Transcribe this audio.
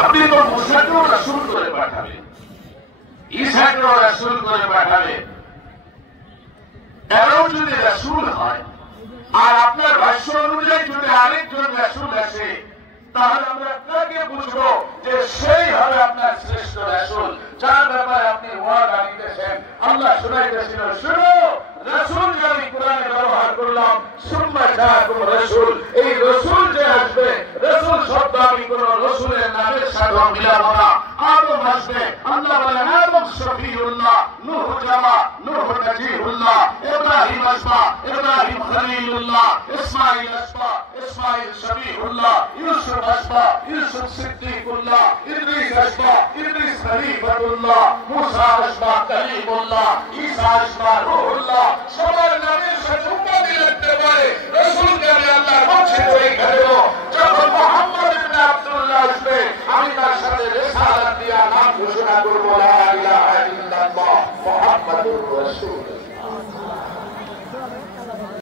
আপনি তো মুসাকেও রাসূল করে পাঠাবেন, ঈসাকেও রাসূল করে পাঠাবেন। এরাও যদি রাসূল হয় আর আপনার ভাষ্য অনুযায়ী যদি আরেকজন রাসূল আসে, তাহলে আমরা কাকে বুঝবো যে সেই হবে আপনার শ্রেষ্ঠ রাসূল, যার ব্যাপারে আপনি ওয়াদা নিতেছেন? আল্লাহ শুনাইতেছিল, শুনো রাসূল যে আমি কোরআনে ব্যবহার করলাম, সুম্মা জাআকুম রাসূল, এই রাসূল যে আসবে, রাসূল শব্দ আমি কোন রাসূলের নামের সাথে মিলাবো না। আদম আসবে, আল্লাহ বলেন আদম শফিউল্লাহ, নূহ জামা, নূহ নাজিহুল্লাহ, ইব্রাহিম আসবা, ইব্রাহিম খলিলুল্লাহ, ইসমাঈল আসবা, ইসমাঈল শফিউল্লাহ, ইউসুফ আসবা, ইউসুফ সিদ্দিকুল্লাহ, ইদ্রিস আসবা, ইদ্রিস খলিফাতুল্লাহ, মুসা আসবা কালিমুল্লাহ, ঈসা আসবা রূহুল্লাহ। সবার নামের সাথে উপাধি লাগতে পারে,